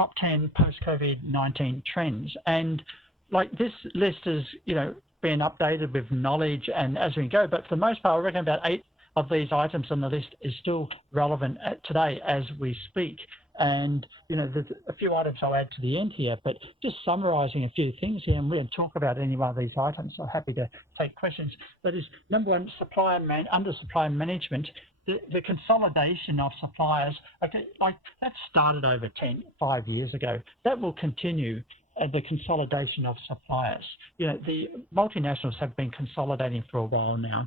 top 10 post-COVID-19 trends. And like this list is, being updated with knowledge and as we go, but for the most part, I reckon about 8 of these items on the list is still relevant today as we speak. And, there's a few items I'll add to the end here, but just summarising a few things here, and we're going to talk about any one of these items, so happy to take questions. That is, number one, under supply management, the consolidation of suppliers, like that started over 5 years ago. That will continue. The consolidation of suppliers. The multinationals have been consolidating for a while now.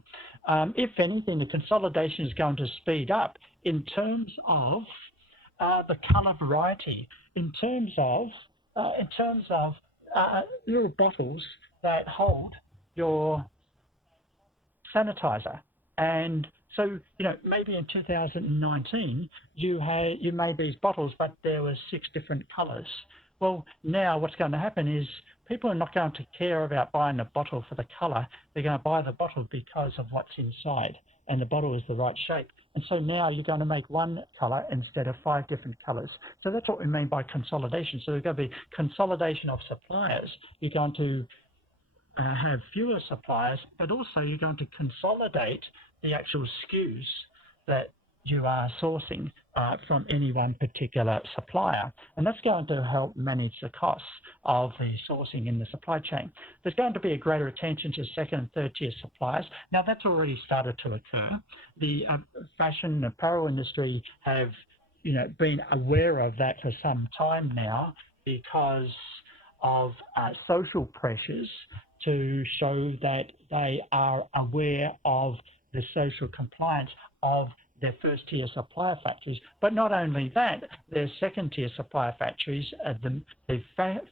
If anything, the consolidation is going to speed up in terms of the colour variety, in terms of little bottles that hold your sanitizer. And so, maybe in 2019 you made these bottles, but there were 6 different colours. Well, now what's going to happen is people are not going to care about buying a bottle for the colour. They're going to buy the bottle because of what's inside, and the bottle is the right shape. And so now you're going to make one colour instead of 5 different colours. So that's what we mean by consolidation. So there's going to be consolidation of suppliers. You're going to have fewer suppliers, but also you're going to consolidate the actual SKUs that you are sourcing from any one particular supplier. And that's going to help manage the costs of the sourcing in the supply chain. There's going to be a greater attention to second and third tier suppliers. Now that's already started to occur. The fashion and apparel industry have been aware of that for some time now because of social pressures to show that they are aware of the social compliance of their first tier supplier factories, but not only that, their second tier supplier factories, the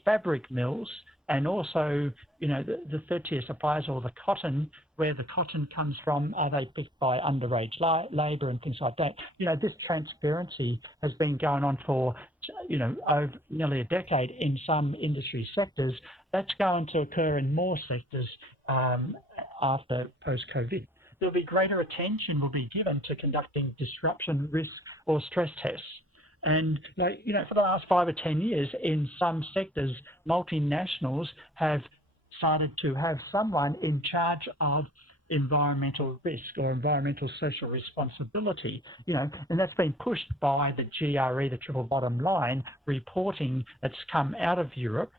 fabric mills, and also the third tier suppliers, or the cotton, where the cotton comes from, are they picked by underage labour and things like that. This transparency has been going on for over nearly a decade in some industry sectors. That's going to occur in more sectors after post-COVID. There'll be greater attention will be given to conducting disruption, risk, or stress tests. And for the last 5 or 10 years, in some sectors, multinationals have started to have someone in charge of environmental risk or environmental social responsibility, and that's been pushed by the GRE, the triple bottom line reporting that's come out of Europe.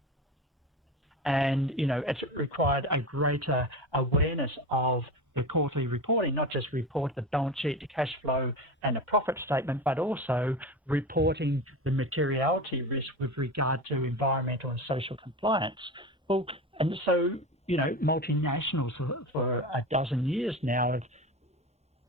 And, it's required a greater awareness of the quarterly reporting, not just report the balance sheet, the cash flow and the profit statement, but also reporting the materiality risk with regard to environmental and social compliance. Well, and so, multinationals for a dozen years now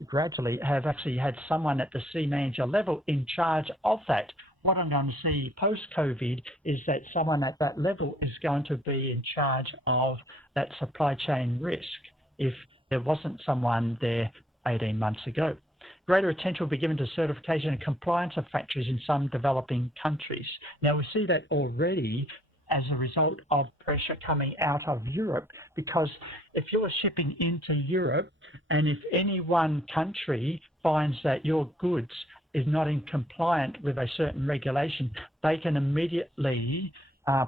gradually have actually had someone at the C manager level in charge of that. What I'm going to see post-COVID is that someone at that level is going to be in charge of that supply chain risk if there wasn't someone there 18 months ago. Greater attention will be given to certification and compliance of factories in some developing countries. Now, we see that already as a result of pressure coming out of Europe, because if you're shipping into Europe and if any one country finds that your goods is not in compliant with a certain regulation, they can immediately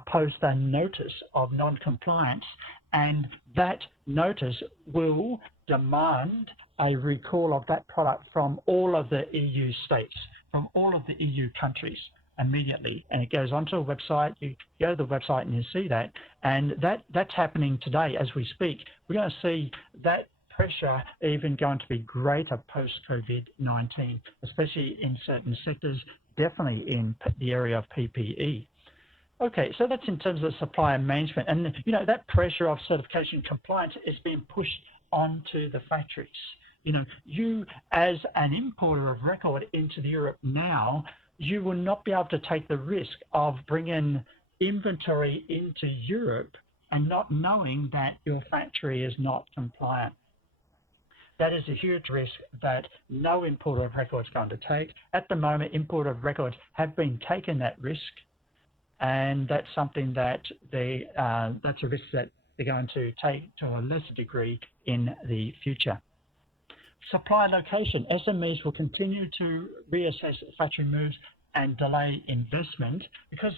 post a notice of non-compliance, and that notice will demand a recall of that product from all of the EU states, from all of the EU countries immediately. And it goes onto a website, you go to the website and you see that, and that's happening today as we speak. We're going to see that pressure even going to be greater post-COVID-19, especially in certain sectors, definitely in the area of PPE. Okay, so that's in terms of supplier management. And, that pressure of certification compliance is being pushed onto the factories. You as an importer of record into Europe now, you will not be able to take the risk of bringing inventory into Europe and not knowing that your factory is not compliant. That is a huge risk that no importer of record is going to take. At the moment, importer of records have been taking that risk, and that's something that that's a risk that they're going to take to a lesser degree in the future. Supply location. SMEs will continue to reassess factory moves and delay investment, because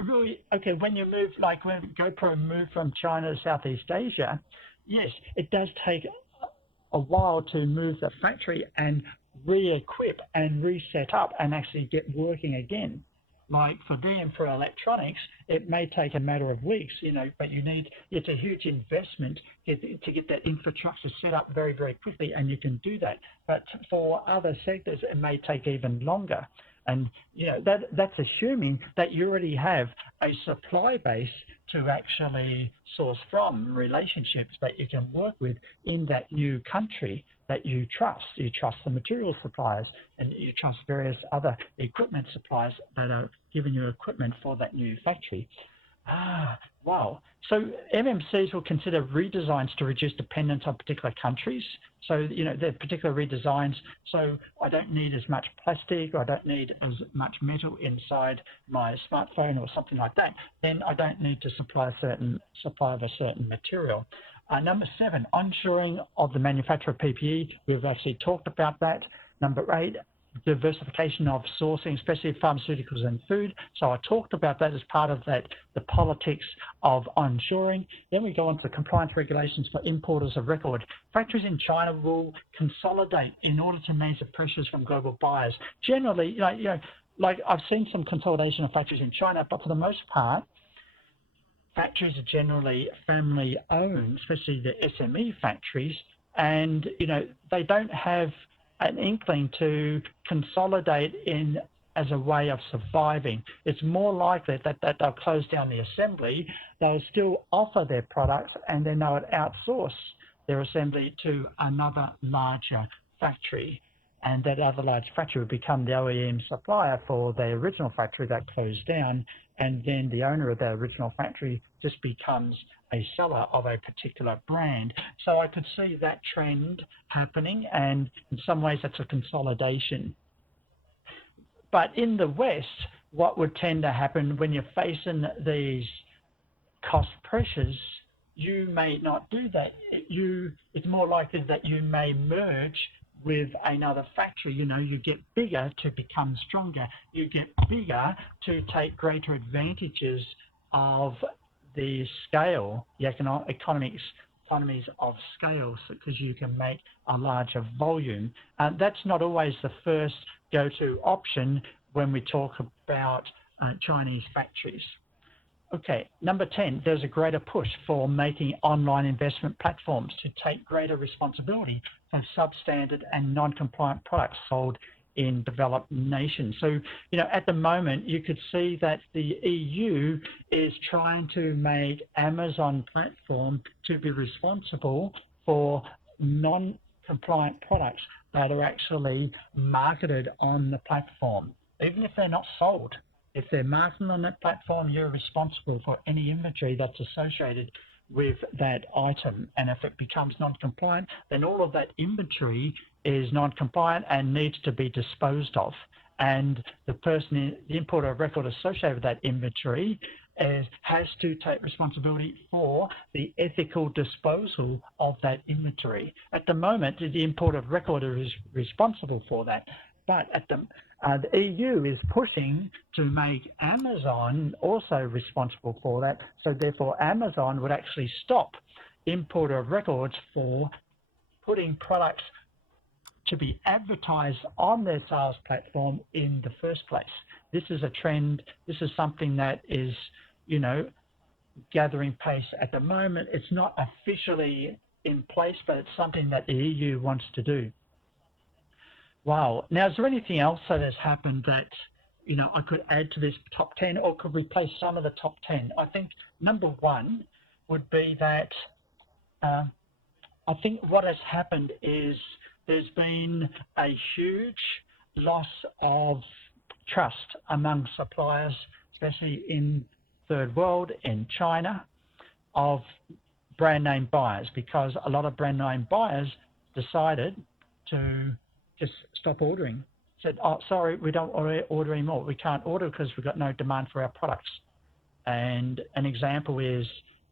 really, okay, when you move, like when GoPro moved from China to Southeast Asia, yes, it does take a while to move the factory and re-equip and reset up and actually get working again. Like for them, for electronics, it may take a matter of weeks, but it's a huge investment to get that infrastructure set up very, very quickly, and you can do that. But for other sectors, it may take even longer. And that's assuming that you already have a supply base to actually source from, relationships that you can work with in that new country that you trust. You trust the material suppliers, and you trust various other equipment suppliers that are giving you equipment for that new factory. Wow. So MMCs will consider redesigns to reduce dependence on particular countries. So, there are particular redesigns. So I don't need as much plastic, or I don't need as much metal inside my smartphone or something like that. Then I don't need to supply of a certain material. Number 7, onshoring of the manufacture of PPE. We've actually talked about that. Number 8, diversification of sourcing, especially pharmaceuticals and food. So I talked about that as part of that, the politics of onshoring. Then we go on to compliance regulations for importers of record. Factories in China will consolidate in order to manage the pressures from global buyers. Generally, like I've seen some consolidation of factories in China, but for the most part, factories are generally family owned, especially the SME factories, and they don't have an inkling to consolidate in as a way of surviving. It's more likely that they'll close down the assembly. They'll still offer their products, and then they would outsource their assembly to another larger factory, and that other large factory would become the OEM supplier for the original factory that closed down, and then the owner of that original factory just becomes a seller of a particular brand. So I could see that trend happening, and in some ways that's a consolidation. But in the West, what would tend to happen when you're facing these cost pressures, you may not do that. It's more likely that you may merge with another factory. You get bigger to become stronger. You get bigger to take greater advantages of the scale, the economies of scale, because you can make a larger volume. That's not always the first go-to option when we talk about Chinese factories. Okay, number 10, there's a greater push for making online investment platforms to take greater responsibility for substandard and non-compliant products sold in developed nations. So, at the moment, you could see that the EU is trying to make Amazon platform to be responsible for non-compliant products that are actually marketed on the platform, even if they're not sold. If they're marketed on that platform, you're responsible for any inventory that's associated with that item. And if it becomes non-compliant, then all of that inventory is non-compliant and needs to be disposed of. And the importer of record associated with that inventory has to take responsibility for the ethical disposal of that inventory. At the moment, the importer of record is responsible for that. But the EU is pushing to make Amazon also responsible for that. So therefore, Amazon would actually stop importer of records for putting products to be advertised on their sales platform in the first place. This is a trend. This is something that is, gathering pace at the moment. It's not officially in place, but it's something that the EU wants to do. Wow. Now, is there anything else that has happened that, I could add to this top 10, or could we place some of the top 10? I think number 1 would be that I think what has happened is there's been a huge loss of trust among suppliers, especially in third world, in China, of brand name buyers, because a lot of brand name buyers decided to just stop ordering. Said, oh, sorry, we don't order anymore. We can't order because we've got no demand for our products. And an example is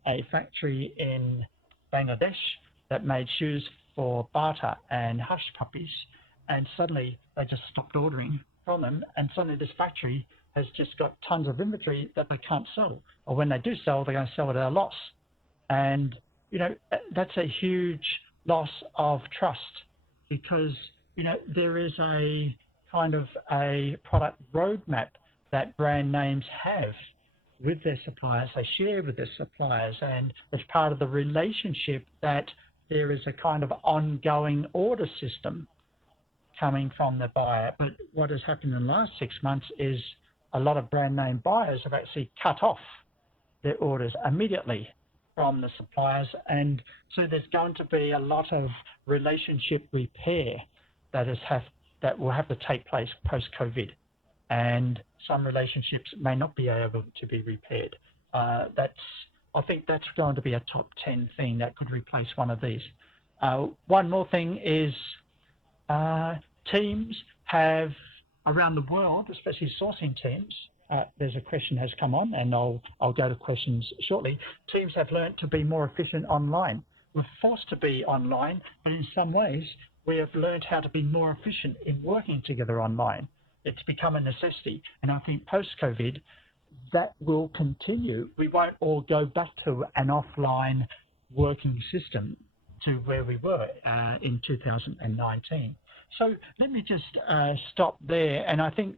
a factory in Bangladesh that made shoes for Bata and hush puppies, and suddenly they just stopped ordering. from them, and suddenly this factory has just got tons of inventory that they can't sell, or when they do sell, they're going to sell it at a loss. And that's a huge loss of trust, because there is a kind of a product roadmap that brand names have with their suppliers. They share with their suppliers, and as part of the relationship that there is a kind of ongoing order system coming from the buyer. But what has happened in the last 6 months is a lot of brand name buyers have actually cut off their orders immediately from the suppliers, and so there's going to be a lot of relationship repair that will have to take place post-COVID, and some relationships may not be able to be repaired. I think that's going to be a top 10 thing that could replace one of these. One more thing is teams have around the world, especially sourcing teams. There's a question has come on, and I'll go to questions shortly. Teams have learned to be more efficient online. We're forced to be online, but in some ways we have learned how to be more efficient in working together online. It's become a necessity, and I think post-COVID that will continue. We won't all go back to an offline working system to where we were in 2019. So let me just stop there, and I think